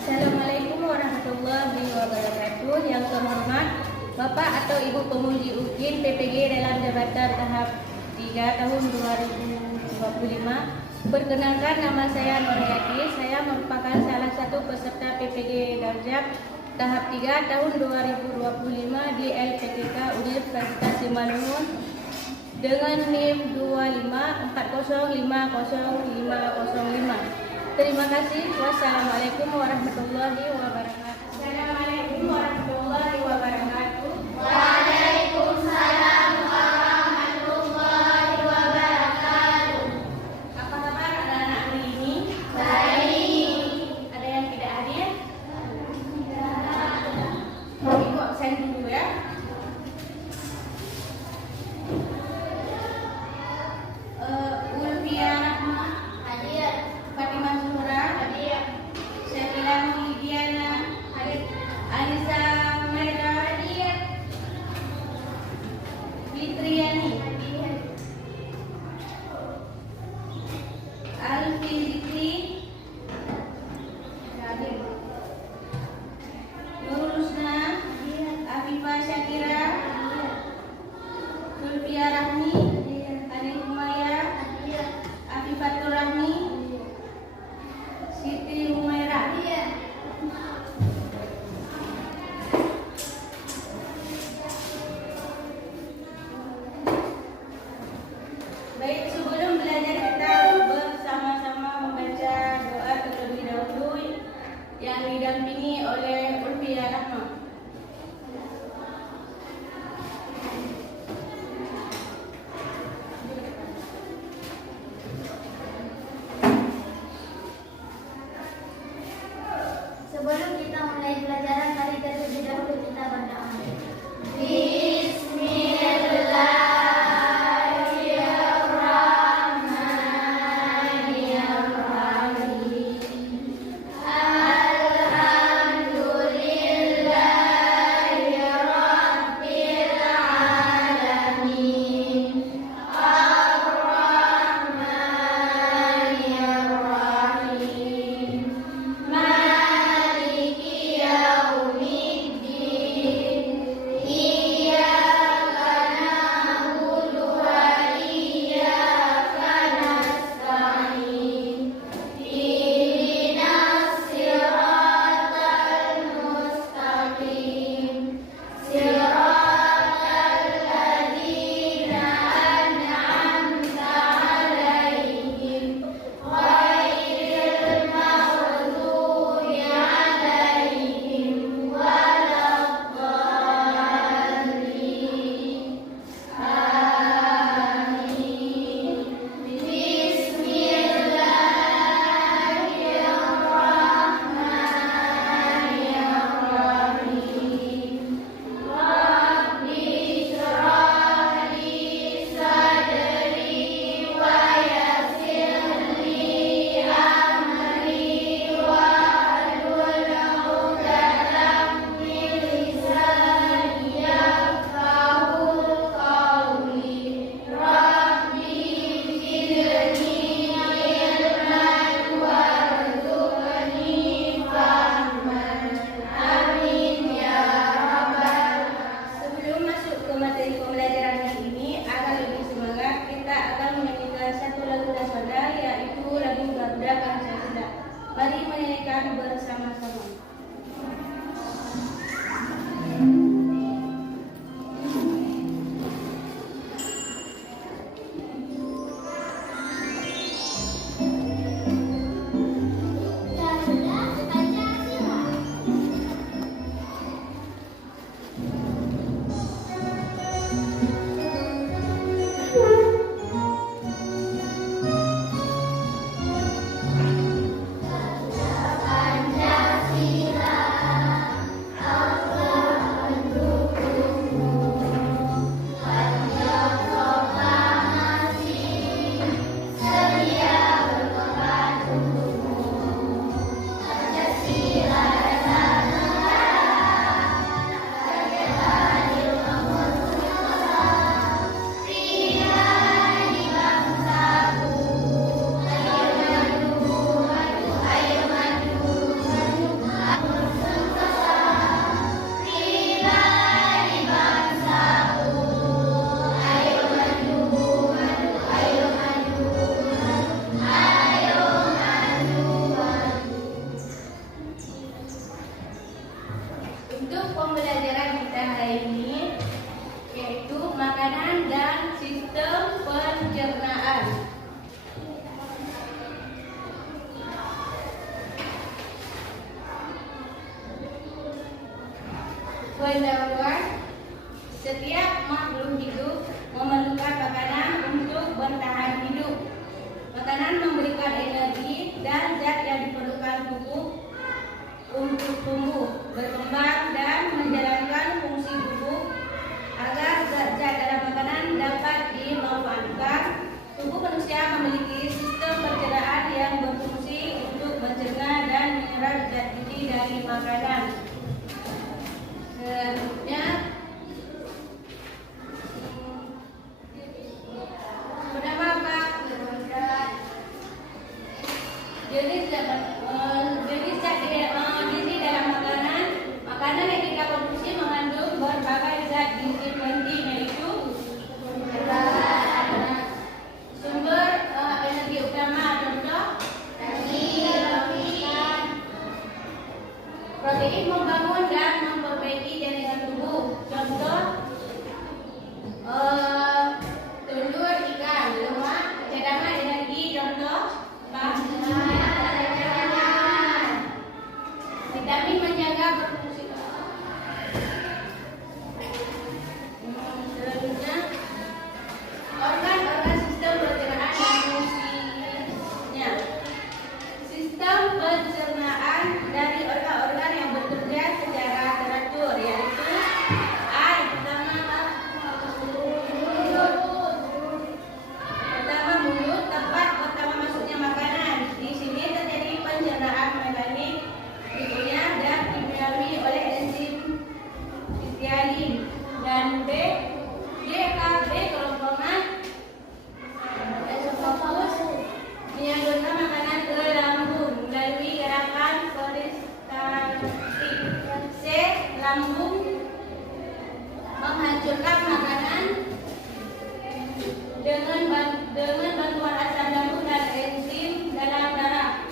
Assalamualaikum warahmatullahi wabarakatuh. Yang terhormat Bapak atau Ibu Penguji UKIN PPG dalam jabatan tahap 3 tahun 2025. Perkenalkan, nama saya Nurhayati. Saya merupakan salah satu peserta PPG Darjab tahap 3 tahun 2025 di LPTK Universitas Simalungun dengan NIM 25405005. Terima kasih. Wassalamualaikum warahmatullahi wabarakatuh. Assalamualaikum warahmatullahi wabarakatuh. Waalaikumsalam warahmatullahi wabarakatuh. Apa kabar anak-anak hari ini? Baik. Ada yang tidak hadir? Ibu absen dulu ya. Ulfia Rahma Hadir. Fatimah Zuhra Hadir. Syakila Mulyana Hadir. Anissa Humaira Hadir. Fitriani Hadir. Alfi Zikri Hadir. Nurul Husna Afifah Syakira Zulfia Rahmi Hanif Umaya Hadir. Afifatul Rahmi Siti Humaira. Hadir. Baik, sebelum belajar kita bersama-sama membaca doa terlebih dahulu yang didampingi oleh Ulfia Rahma. Sebelum kita mulai pelajaran, mari terlebih dahulu kita berdoa. Bismillahirrahmanirrahim. Alhamdulillahirabbil alamin. Ar-Rahmanirrahim. Maliki yaumiddin. Iyyaka na'budu wa iyyaka nasta'in. Ihdinas siratal mustaqim. Siratal ladzina an'amta 'alaihim ghairil maghdubi 'alaihim waladdallin. Amin. Bismillahirrahmanirrahim. Rabbi shrah li sadri wa yassir li amri wahlul 'uqdatam min lisani yafqahu qawli. Rabbi zidni ilman warzuqni fahman. Amin ya rabbal. Sebelum masuk ke materi pembelajaran hari ini, agar lebih semangat, kita akan menyanyikan satu lagu nasional, yaitu lagu Garuda Pancasila. Mari menyanyikan bersama-sama. Garuda Pancasila. Pancasila. Pendapat, setiap makhluk hidup memerlukan makanan untuk bertahan hidup. Makanan memberikan energi dan zat yang diperlukan tubuh untuk tumbuh, berkembang, dan menjalankan fungsi tubuh. Agar zat-zat dalam makanan dapat dimanfaatkan, tubuh manusia memiliki sistem pencernaan yang berfungsi untuk mencerna dan menyerap zat gizi dari makanan. Selanjutnya, pertama apa? Jenis zat gizi dalam makanan. Makanan yang kita konsumsi mengandung berbagai zat gizi penting, yaitu sumber energi utama, contoh protein membangun dan memperbaiki jaringan tubuh, contoh telur, ikan, lemak, cadangan energi, contoh vitamin menjaga berfungsi. Selanjutnya, organ-organ sistem pencernaan dan fungsinya. Sistem pencernaan dari organ-organ yang bekerja secara teratur, yaitu mulut, tempat pertama masuknya makanan. Di sini terjadi pencernaan mekanik, kimia dan kimiawi oleh enzim sialin. Dan B, kerongkongan esophagus menyalurkan makanan ke lambung melalui gerakan peristaltik. C, lambung menghancurkan makanan dengan bantuan asam lambung dan enzim dalam darah.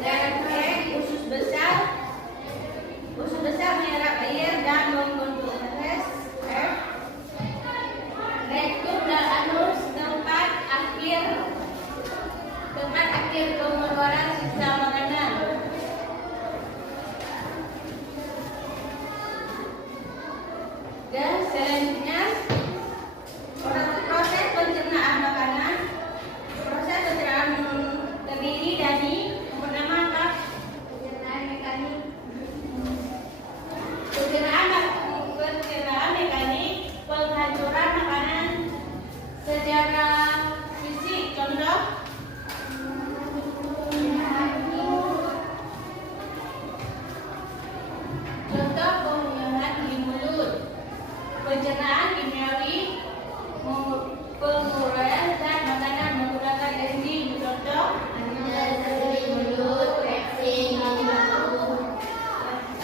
Dan E, usus besar menyerap air dan membentuk feses. F, rektum dan anus tempat akhir pengeluaran sisa makanan. Dan selanjutnya, proses pencernaan makanan. Proses pencernaan terdiri dari pertama apa? Pencernaan mekanik. Pencernaan mekanik, penghancuran makanan secara fisik, contoh pembuangan di mulut. Pencernaan kimiawi, penguraian zat makanan menggunakan enzim, contoh mulut,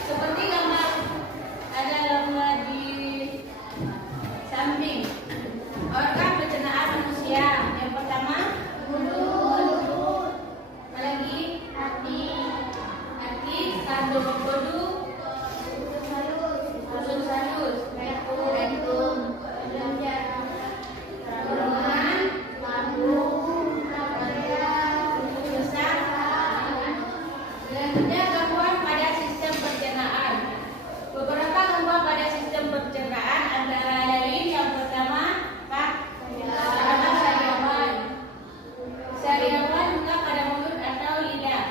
seperti gambar, ada gambar di samping. Organ pencernaan manusia, yang pertama mulut, lagi hati, kandung empedu, usus halus, rektum, kerongkongan, lambung, usus besar. Selanjutnya, gangguan pada sistem pencernaan. Beberapa gangguan pada sistem pencernaan antara lain yang pertama, sariawan luka pada mulut atau lidah.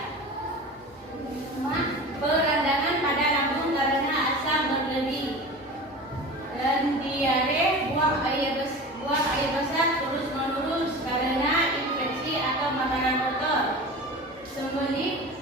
Peradangan pada lambung karena asam berlebih. Dan diare, buang air besar terus menerus karena infeksi atau makanan kotor. Sembelit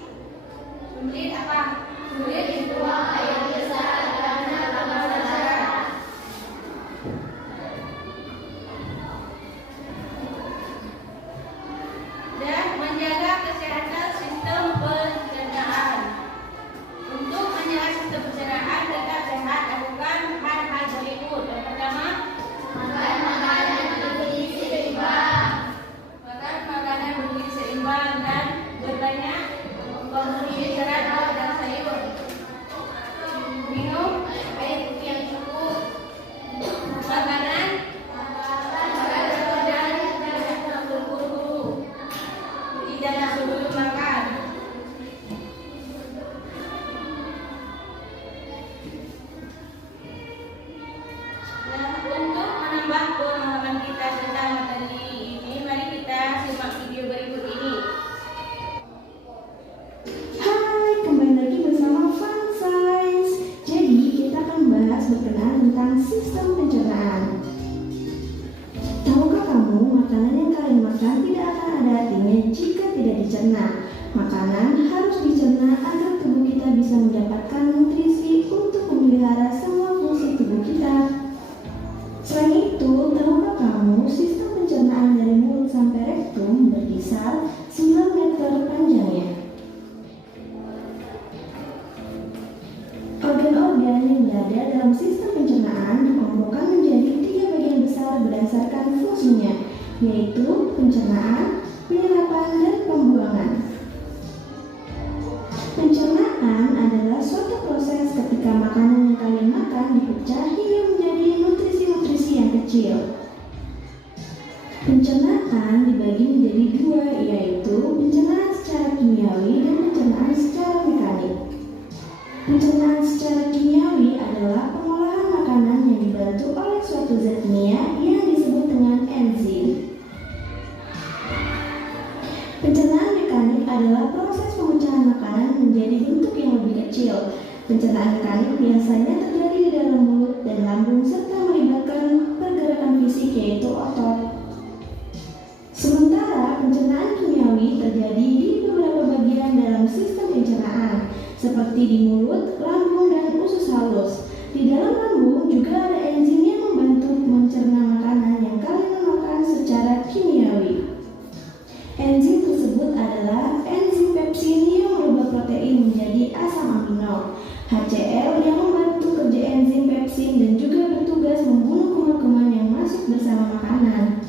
yang berada dalam sistem pencernaan dikelompokkan menjadi 3 bagian besar berdasarkan fungsinya, yaitu pencernaan, penyerapan, dan pembuangan. Pencernaan adalah suatu proses ketika makanan yang kalian makan dipecah hingga menjadi nutrisi-nutrisi yang kecil. Pencernaan dibagi menjadi 2, yaitu pencernaan secara kimiawi dan pencernaan secara mekanik. Pencernaan secara kimiawi adalah pengolahan makanan yang dibantu oleh suatu zat kimia yang disebut dengan enzim. Pencernaan mekanik adalah proses pemecahan makanan menjadi bentuk yang lebih kecil. Pencernaan mekanik biasanya terjadi di dalam mulut dan lambung serta melibatkan pergerakan fisik yaitu otot. Sementara pencernaan kimiawi terjadi di beberapa bagian dalam sistem pencernaan, seperti di mulut, lambung, dan usus halus. Di dalam lambung juga ada enzim yang membantu mencerna makanan yang kalian makan secara kimiawi. Enzim tersebut adalah enzim pepsin yang merubah protein menjadi asam amino, HCl yang membantu kerja enzim pepsin dan juga bertugas membunuh kuman-kuman yang masuk bersama makanan.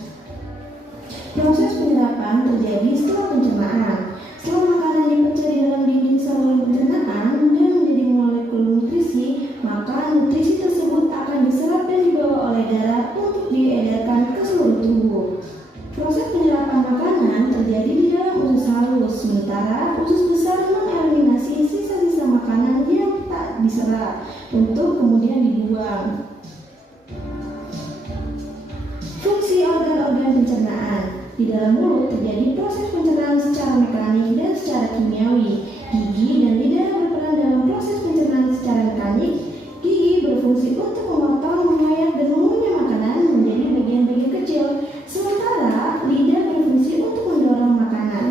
Proses penyerapan terjadi setelah pencernaan. Setelah makanan dipecah di dalam dinding saluran pencernaan dan menjadi molekul nutrisi, maka nutrisi tersebut akan diserap dan dibawa oleh darah untuk diedarkan ke seluruh tubuh. Proses penyerapan makanan terjadi di dalam usus halus, sementara usus besar mengeliminasi sisa-sisa makanan yang tak diserap untuk kemudian dibuang. Fungsi organ-organ pencernaan. Di dalam mulut terjadi proses pencernaan secara mekanik dan secara kimiawi. Gigi dan lidah berperan dalam proses pencernaan secara mekanik. Gigi berfungsi untuk memotong, mengayak, dan mengunyah makanan menjadi bagian-bagian kecil, sementara lidah berfungsi untuk mendorong makanan.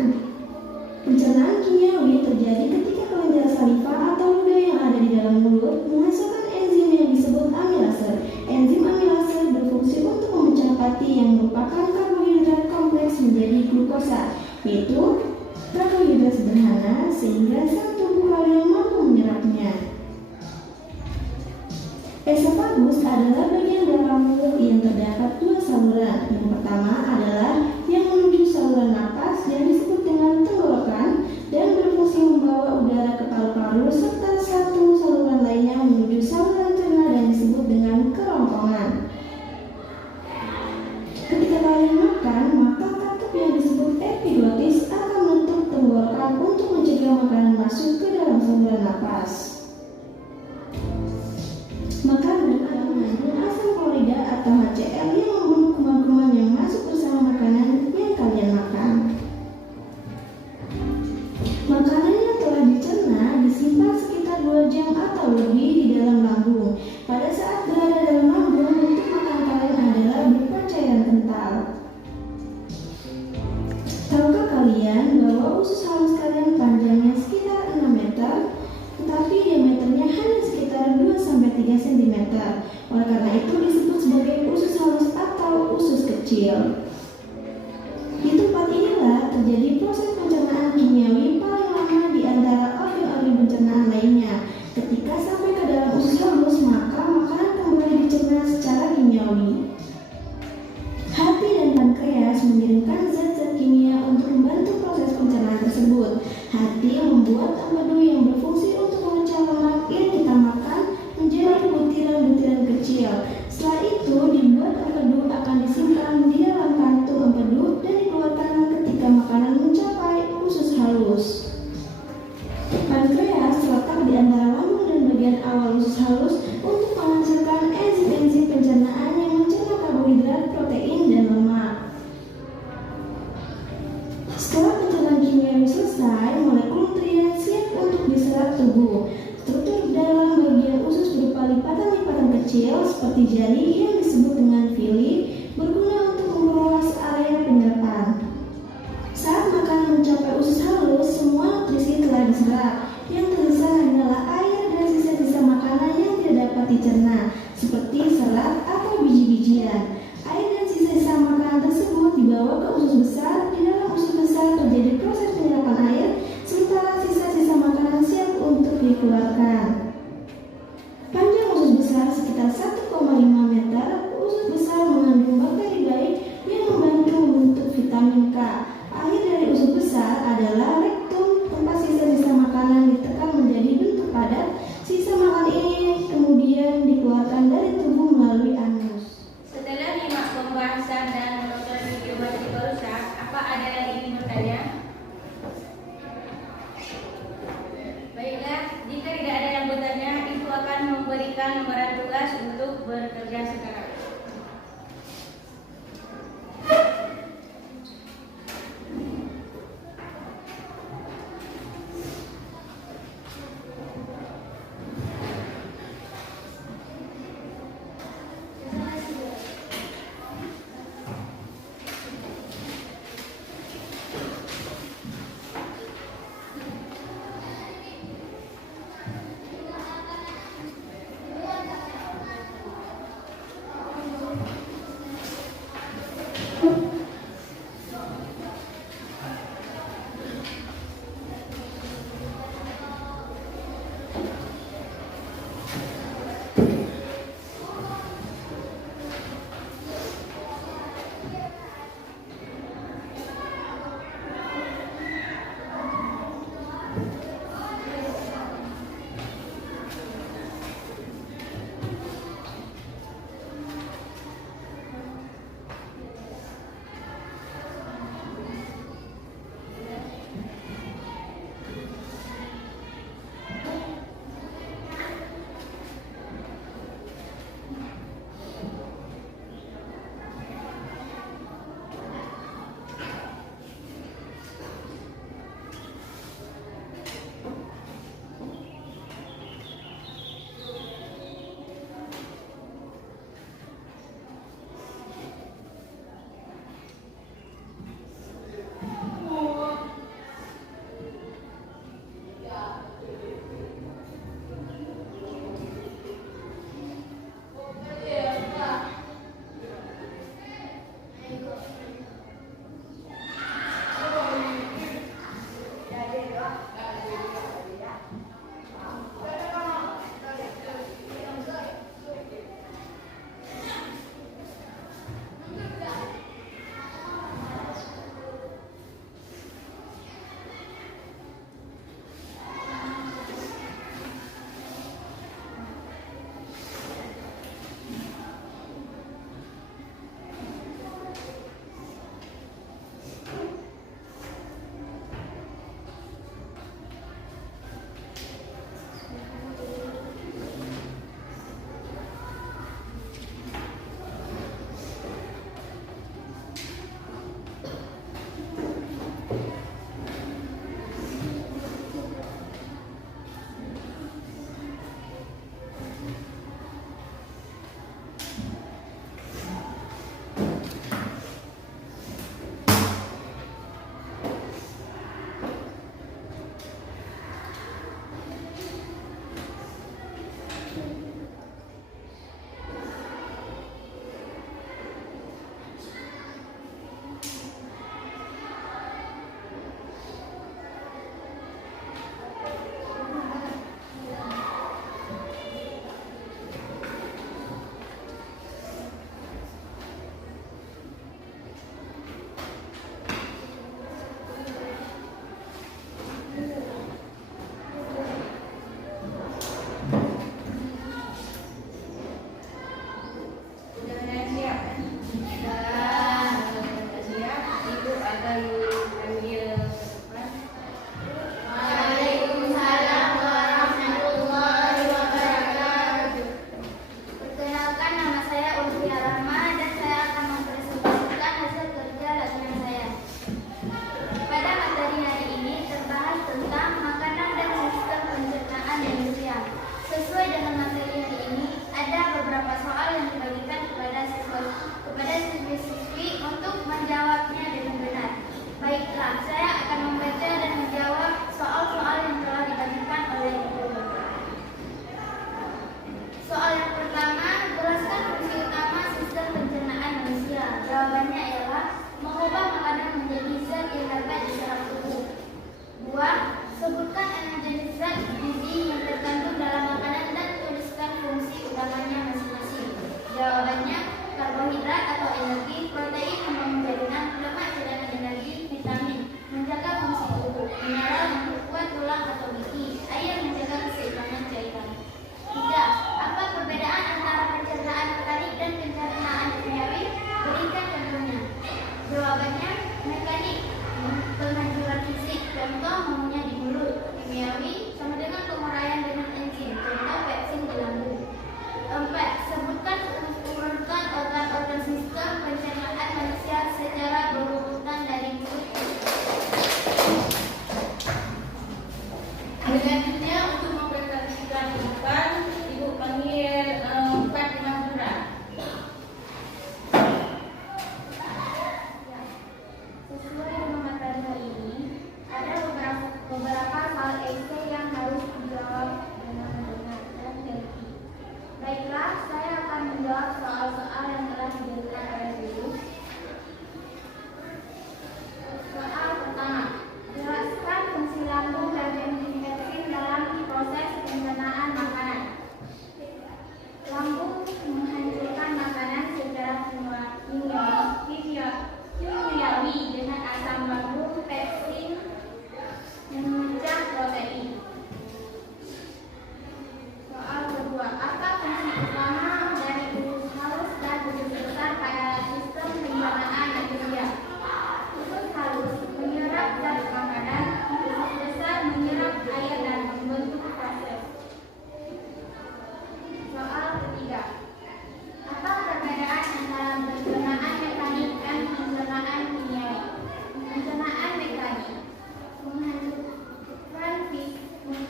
Pencernaan kimiawi terjadi ketika kelenjar saliva atau ludah yang ada di dalam mulut menghasilkan enzim yang disebut amilase. Enzim amilase berfungsi untuk memecah pati yang merupakan karbohidrat kompleks menjadi glukosa, yaitu karbohidrat sederhana, sehingga sel tubuh kalian mampu menyerapnya. Esofagus adalah bagian belakang mulut yang terdapat 2 saluran. Yang pertama adalah yang menuju saluran napas yang disebut dengan tenggorokan dan berfungsi membawa udara ke paru-paru, serta satu saluran lainnya menuju saluran cerna dan disebut dengan kerongkongan. Ketika kalian makan, maka katup yang disebut epiglotis akan menutup tenggorokan untuk mencegah makanan masuk ke dalam saluran napas. Makanan akan mengandung asam klorida atau HCl yang membunuh kuman-kuman yang masuk bersama makanan yang kalian makan. Makanan yang telah dicerna disimpan sekitar 2 jam atau lebih di dalam lambung. Pada saat berada dalam lambung, bentuk makanan kalian adalah berupa cairan kental. Tahukah kalian bahwa usus halus kalian panjangnya sekitar 6 meter, tetapi diameternya hanya sekitar 2-3 cm. Oleh karena itu disebut sebagai usus halus atau usus kecil. Di tempat inilah terjadi proses pencernaan kimiawi paling lama di antara organ-organ pencernaan lainnya. Ketika sampai ke dalam usus halus, maka makanan kembali dicerna secara kimiawi. Hati dan pankreas mengirimkan zat-zat kimia untuk membantu proses pencernaan tersebut. Hati membuat empedu yang berfungsi untuk memecah lemak yang kita makan menjadi butiran-butiran kecil. Setelah itu dibuat empedu akan disimpan di dalam kantung empedu dan dikeluarkan ketika makanan mencapai usus halus. Pankreas terletak di antara lambung dan bagian awal usus halus untuk menghasilkan enzim-enzim pencernaan yang mencerna karbohidrat, protein, dan lemak. Setelah pencernaan kimiawi selesai, molekul nutrien siap untuk diserap tubuh. Struktur dalam bagian usus berupa lipatan-lipatan kecil seperti jari yang disebut dengan villi, berguna untuk memperluas area penyerapan. Saat makanan mencapai usus halus, semua nutrisi telah diserap. Yang tersisa hanyalah air dan sisa-sisa makanan yang tidak dapat dicerna, seperti serat atau biji-bijian. Air dan sisa-sisa makanan tersebut dibawa ke usus besar. Di dalam usus besar terjadi proses penyerapan air, sementara sisa-sisa makanan siap untuk dikeluarkan. Panjang memberikan lembaran tugas untuk bekerja sekarang.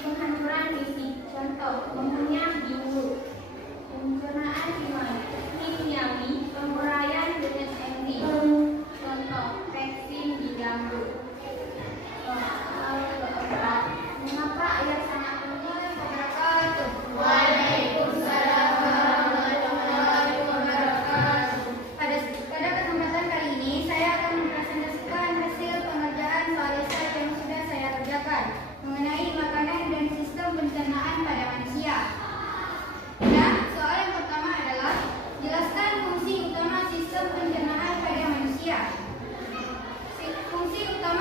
penghancuran fisik. Contoh, mengunyah bimbu. Pencernaan kimiawi, penguraian dengan enzim. Contoh, peksin diganggu. Hal keempat, mengapa ayat sangat warahmatullahi wabarakatuh? Waalaikumsalam warahmatullahi wabarakatuh. Pada kesempatan kali ini saya akan mempresentasikan hasil pengerjaan soal esai yang sudah saya kerjakan mengenai makanan dan sistem pencernaan pada manusia. Ya, soal yang pertama adalah jelaskan fungsi utama sistem pencernaan pada manusia. Fungsi utama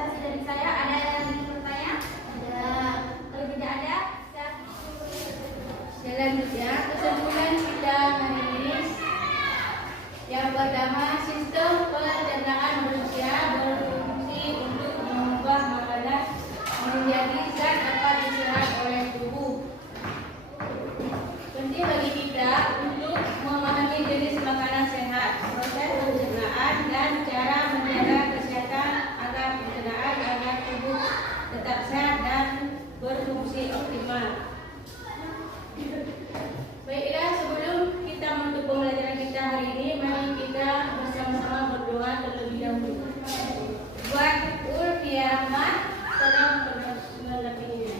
presentasi dari saya. Ada yang ingin bertanya? Ada. Kalau tidak ada, Selanjutnya, kesimpulan kita hari ini. Yang pertama, sistem pencernaan manusia berfungsi untuk mengubah makanan menjadi zat dapat diserap oleh tubuh. Penting bagi kita untuk memahami jenis makanan sehat, proses pencernaan, dan cara menjaga kesehatan agar pencernaan agar tubuh tetap sehat dan berfungsi optimal. Baiklah, sebelum kita menutup pembelajaran kita hari ini, mari kita bersama-sama berdoa terlebih dahulu. Buat Ulfiahmat, salam berlebihnya.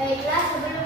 baiklah sebelum